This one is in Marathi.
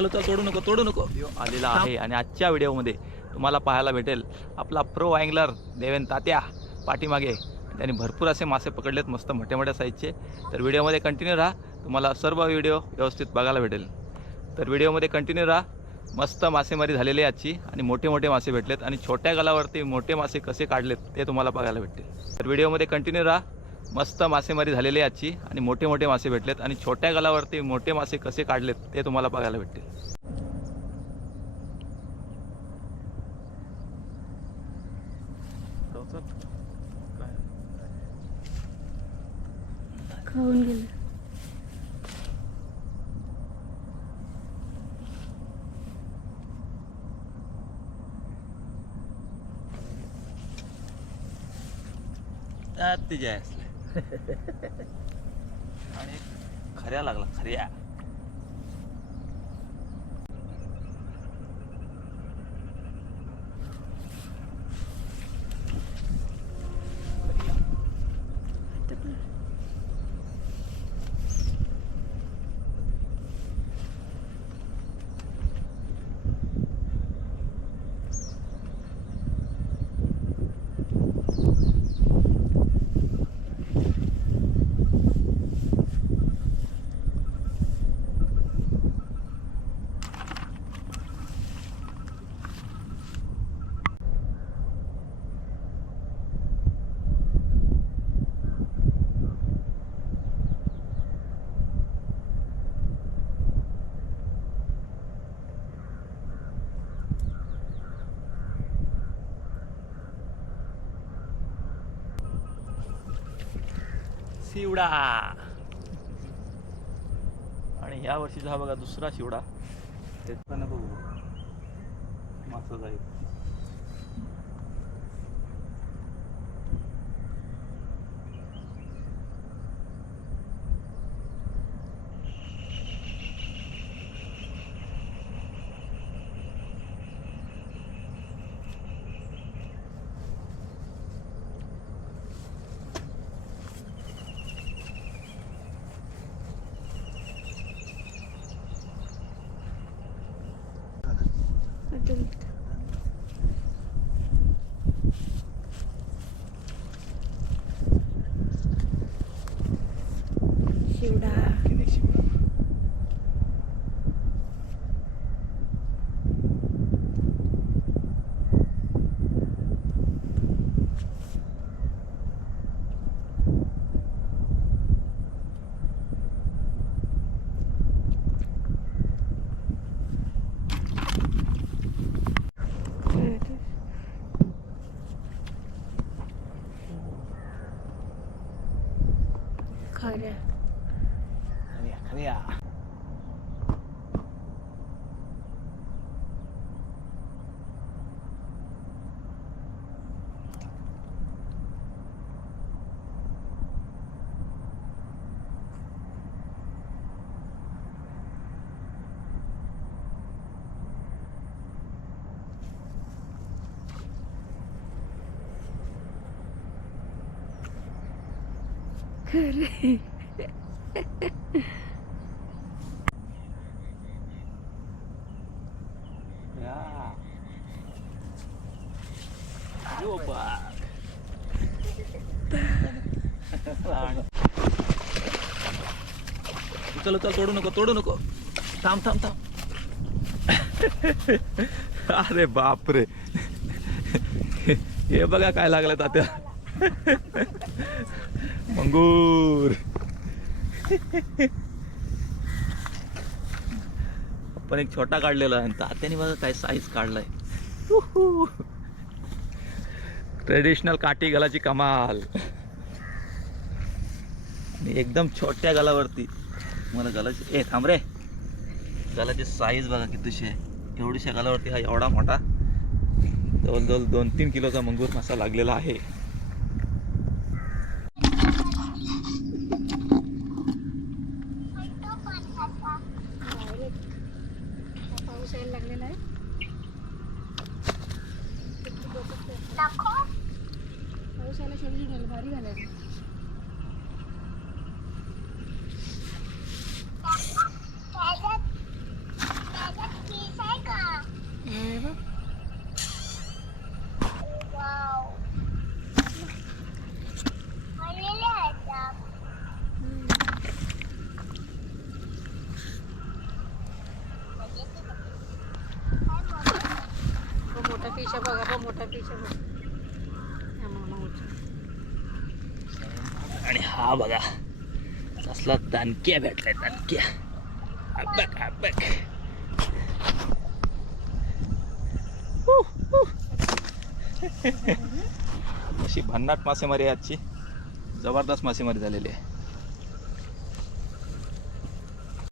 चल चल तोडू नको तोडू नको. आलेला आहे आणि आजच्या व्हिडिओमध्ये तुम्हाला पाहायला भेटेल आपला प्रो अँगलर देवेन तात्या पाठीमागे. त्यांनी भरपूर असे मासे पकडलेत मस्त मोठ्या मोठ्या साईजचे तर व्हिडिओमध्ये कंटिन्यू राहा तुम्हाला सर्व व्हिडिओ व्यवस्थित बघायला भेटेल. तर व्हिडिओमध्ये कंटिन्यू राहा मस्त मासेमारी झालेली आहे आजची आणि मोठे मोठे मासे भेटलेत आणि छोट्या गलावरती मोठे मासे कसे काढलेत ते तुम्हाला बघायला भेटतील. तर व्हिडिओमध्ये कंटिन्यू राहा मस्त मासेमारी झालेली आहे आजची आणि मोठे मोठे मासे भेटलेत आणि छोट्या गालावरती मोठे मासे कसे काढलेत ते तुम्हाला बघायला भेटतील. खाऊन गेलं. तिच्या आणि खऱ्या लागला खऱ्या. शिवडा. आणि या वर्षीचा हा बघा दुसरा शिवडा. तेच पण बघू. मासा जाईल. शिवडा खऱ्या खऱ्या खऱ्या खरे खऱ्या यो चल चल तोडू नको तोडू नको. थांब थांब थांब. अरे बापरे. हे बघा काय लागलं तात्या. मंगूर. पण एक छोटा काढलेला आहे आणि तात्याने बघा काय साईज काढलाय. ट्रेडिशनल काठी गलाची कमाल. आणि एकदम छोट्या गलावरती. मला गलाची ए थांब रे. गलाची साईज बघा कितीशी आहे. एवढीशा गालावरती हा एवढा मोठा. जवळजवळ दोन तीन किलोचा मंगूर मासा लागलेला आहे. लागलेला आहे. कशाला शेवटी भारी घालायची. मोठा पिशा बघा मोठा पिशा बघा. हा बघा. कसला दानक्या भेटलाय दानक्या अबक अबक अशी भन्नाट मासेमारी आहे आजची. जबरदस्त मासेमारी झालेली आहे.